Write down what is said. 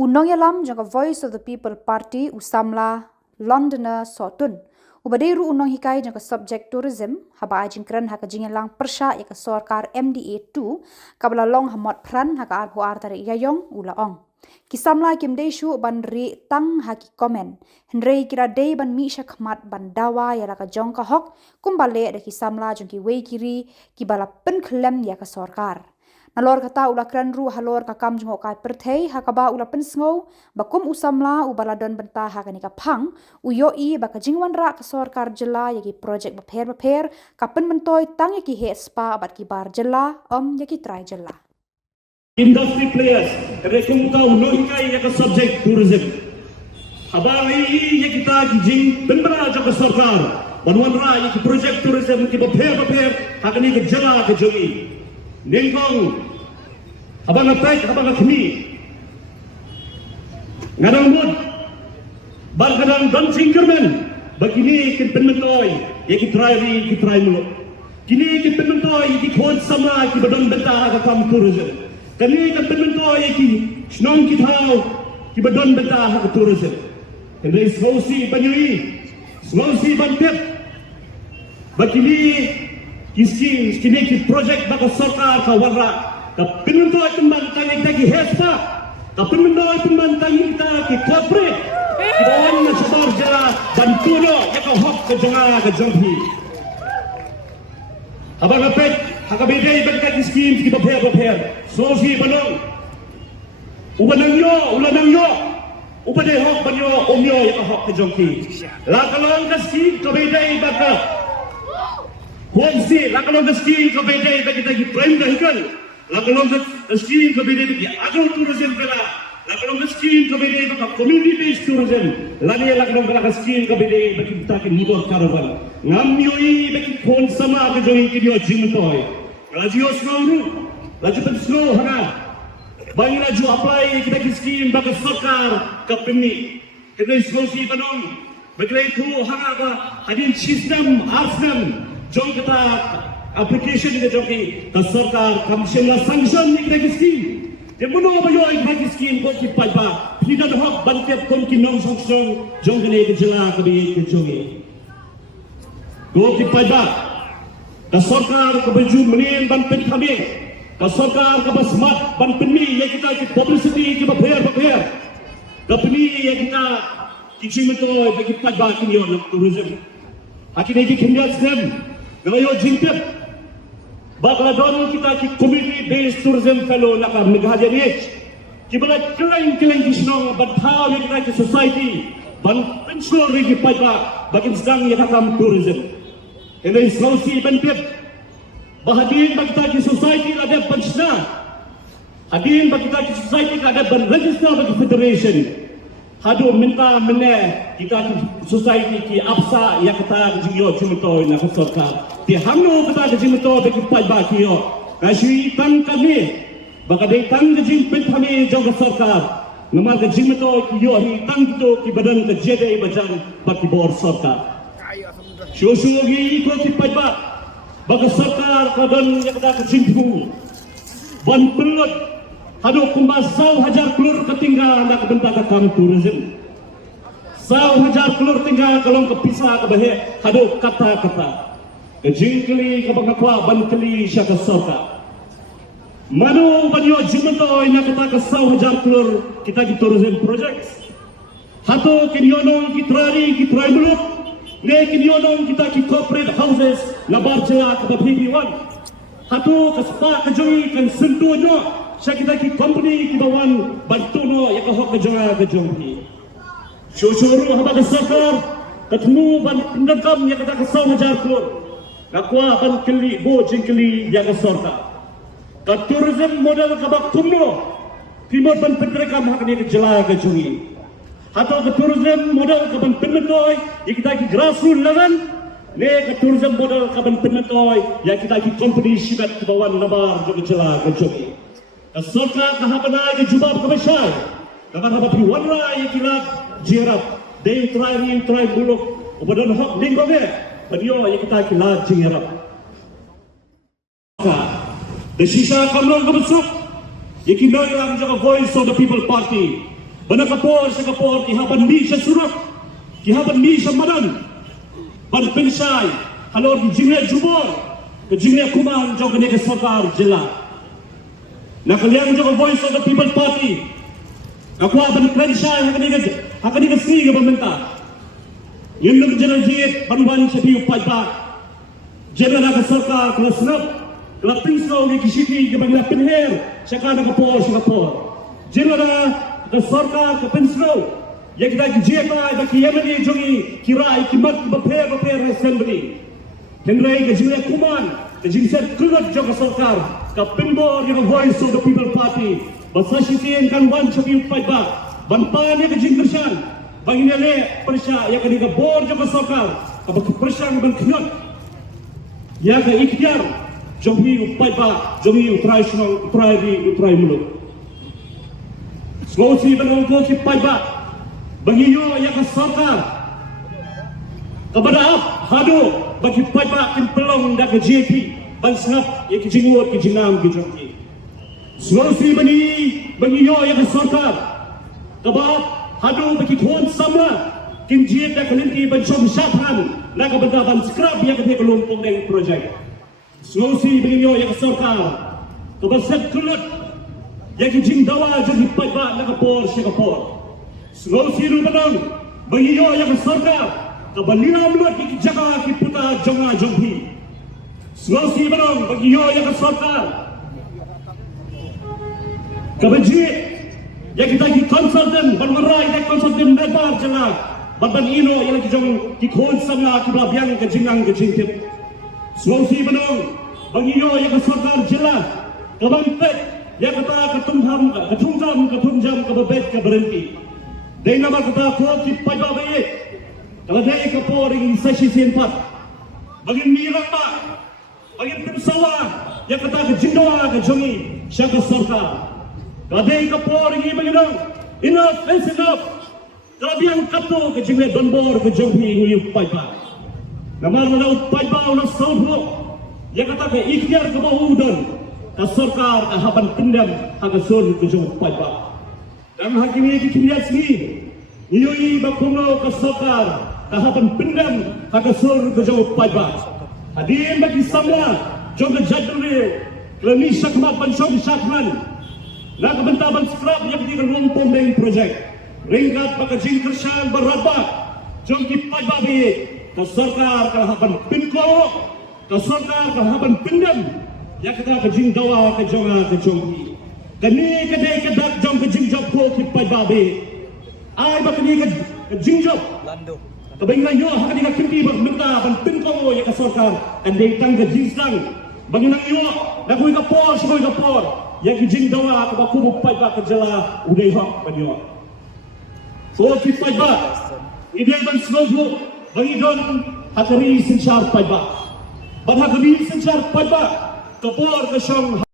Unong yalam jangka Voice of the People Party usamla Londoner sotun. Ubaderu unong hikai jangka subject tourism haba ajingkran haka jingelang persya yaka sorkar MDA2 kabla long hamot pran haka arho artari yayong ula ong. Kisamla kimdeshu ban ri tang haki komen. Henrei kira day ban mi shakmat ban dawa yaka jongka hok kumbale ada kisamla jangki wei kiri kibala penklem yaka sorkar. Nalor kata ula kran ru halor kakam jengok kai perthei hakaba ula pensngau bakum usamla ubaladon benta hakanika pang uyoi baka jingwan ra ka sorkar jela yaki projek baper kapen mentoy tang yaki he spa abat ki bar jela yaki try jela. Industry players rekum ka unohi kai yaka subject tourism abai yaki ta ki jing benbra jaka sorkar banwan ra yaki project tourism ki baper hakani ka jela ka jogi nengkong abang atai abang kini ngadang mud bar kadang dan singkerman begini kin penmentoy yaki try mulo kini kin penmentoy yaki khod sama ki badon benta ka kam tourism kini kin penmentoy yaki snong ki thau ki badon benta ka tourism kendai slosi banyui slosi bantep begini kini ki project baka sorkar ka warra ka pinunto tumban tangi tagi hespa ka pinunto tumban tangi ki corporate ki bawan na sabar jela bantuno yaka hok ka jonga ka jonghi abang apet hakabide baka ki scheme ki baper so si banong ulanang yo ubade hok banyo omyo yaka hok ka jonghi la kalong ka scheme kabide baka Homestay, lakalong the scheme ka bede bagi tagi prime vehicle, lakalong the scheme ka bede bagi agro tourism kala, lakalong the scheme ka bede bagi community based tourism, lani lakalong ka scheme ka bede bagi tagi nibor caravan, ngamyoi bagi kon sama ka join kidio jingtoy, radio snow hanga, bangi raju apply bagi scheme bagi sarkar ka pemni, kedai slosi banong, bagi itu hanga ka hadin sistem arsnam. Jom kita application ni jom ki sarkar kamshen la sanction ni kita scheme je muno ba yo ik scheme ko ki pai ba pida hok bantep kon ki nong sanction jom ne ke jela ka bi ke jogi ko ki pai ba ka sarkar ka baju menin ban pen kami ka sarkar ka smart ban penmi ye kita ki publicity ki ba pher ka penmi ye kita ki chimto ba ki pai ba ki yo tourism akine ki kinja stem Ngayon jingtip bakal don kita ki community based tourism fellow nakar Meghalaya ni kibala kelain kisno badhaw ni kita ki society ban ensure ri ki paiba bagin sedang ya kakam tourism ini Sulawesi bentip bahadin bagi kita ki society ada pensiuna hadin bagi kita ki society ada ban register bagi federation hadu minta kita ki society ki apsa ya kata jiyo jumto na sorkar ti hamno kata jimto bagi paiba ki yo kasih tan kami baka dei tan jim pen kami jong sorkar nama ka jimto ki yo hi tan to ki badan ka jede bajan baki bor sorkar shoshu gi ko ki paiba baka sorkar kadan ya kata jimpu ban pelot hadu kumba 1,000 klur ketinggal nak bentak ke kam tourism 1,000 klur tinggal kalau kepisah ke bahe hadu kata kejingkeli ke bangakwa bankeli syaka soka manu banyo jumento ina kata ke 1,000 klur kita di tourism projects hatu kinyonong ki trai muluk ne kinyonong kita ki corporate houses na barjela ke bahibiwan hatu ke spa ke jongi kan sentuhnya saya kita ki company ki bawan bantu no ya ka hok ka jonghi shuru haba ka sarkar katmu ban pendekam ya kata ka 1,000 klur nakwa ban keli bo jingkeli ya ka sarkar ka tourism model ka bak tumno timur ban pendekam hak ni ka jela ka jonghi atau ka tourism model ka ban pendetoy ya kita ki grassroots level ne ka tourism model ka ban pendetoy ya kita ki company shibat ki bawan nabar jo ka jela ka jonghi Sarkar kahapanay ke jubab kabashay kapan haba piwanra yakilak jirap day try bulok upadon hok linggo be padyo yakita kilak jirap the shisha kamlong kabasuk yakinoy ang jaka Voice of the People Party Bana kapor sa kapor kihaban mi sa surok, kihaban mi sa madan. Ban pensay, halor di jingre jubor, ke jingre kuman jauh kene ke sarkar jela. Nakaliang jauh voice of the people party. Aku ban pensay hakani ke sini ke pemerintah. Yang nak jalan jihad banban sepi upai pak. Jalan ke sarkar kelas senap, kelas pingsau ke kisiti ke bangla penher, sekarang kapor sa kapor. Jalan ke sarkar ke pingsau. Yang kita jihad bagi Yemen jongi kira ikimat beper assembly. Henry ke jingre kuman, ke jingset kuat jauh ke sarkar, ke penbor yang voice of the people party. Basasitin kan wan sepi upai pak. Banpan yang ke jingkersan. Bagi nilai persya yang kena bor jauh ke sarkar, apa persya yang berkenut. Yang ke ikhtiar, jomhi upai pak, jomhi utrai mulut. Slosi benongko ki upai pak, bagi yo yang ke sarkar. Kepada hadu bagi upai pak kim pelong dak ke JP, ban senap yang ke jingut ke jinam ke jomhi. Slosi bagi yo yang ke sarkar. Kepada hadu bagi tuan sama kim jihad dak kelinti ban som syafran nak benda ban skrap yang ke kelompok dengan projek. Slosi bagi yo yang ke sarkar. Kepada set kulut yang ke jing dawa jadi upai pak nak kapor si kapor. Slosi lu benang bagi yo yang ke sarkar. Kepada lina mulut ki jaga ki puta jonga jomhi. Slosi benang bagi yo yang ke sarkar. Kepada jihad yang kita ki konsultan bermerai dan konsultan lebar jelas ban ino yang kijong ki khon samla ki biang ke jingang ke jingkip Sulawesi benong bagi yo yang ke sarkar jelas kebampet yang kata ketungjam ke bebet ke berhenti dai nama kata ko ki pada baik kalau dai ke poring sesi sempat bagi mirang ba bagi pesawat yang kata ke jindoa ke jongi syaka sarkar. Kadai kapor ini bagaimana? Enough is enough. Kalau dia kato ke jingle donbor ke jomhi ini upai pa. Namar na upai pa na saudho. Ya kata ke ikhtiar ke bahudan. Ka sarkar ka haban pendam aga sur ke jom upai pa. Dan hakimi ki kimia sini. Iyoi bakuno ka sarkar ka haban pendam aga sur ke jom upai pa. Hadim bagi samla jom ke jadul leni syakmat pansyom syakman. Nak bentaban skrap yang di kelompok dengan projek. Ringkat baka jingkersan berabak. Jom ki pai babi. Ka sarkar ka haban pinko. Ka sarkar ka haban pendam. Yang kita ke jing dawa ke jonga ke jomhi. Kani kedai kedak jom ke jing job ko ki pai babi. Ai baka ni ke jing job. Kabingan yo hakani ka kimpi bak minta ban pinko ya ka sarkar. Andai tang ke jing sang. Banginang yo nak kuy ka por, sigoy ka por. Yang kijing dawa ke baku upai ba ke jela udai hak banyo. So kipai ba ide ban slogo bagi don hakari sinchar pai ba. Ban hakari sinchar pai ba kapor ke syong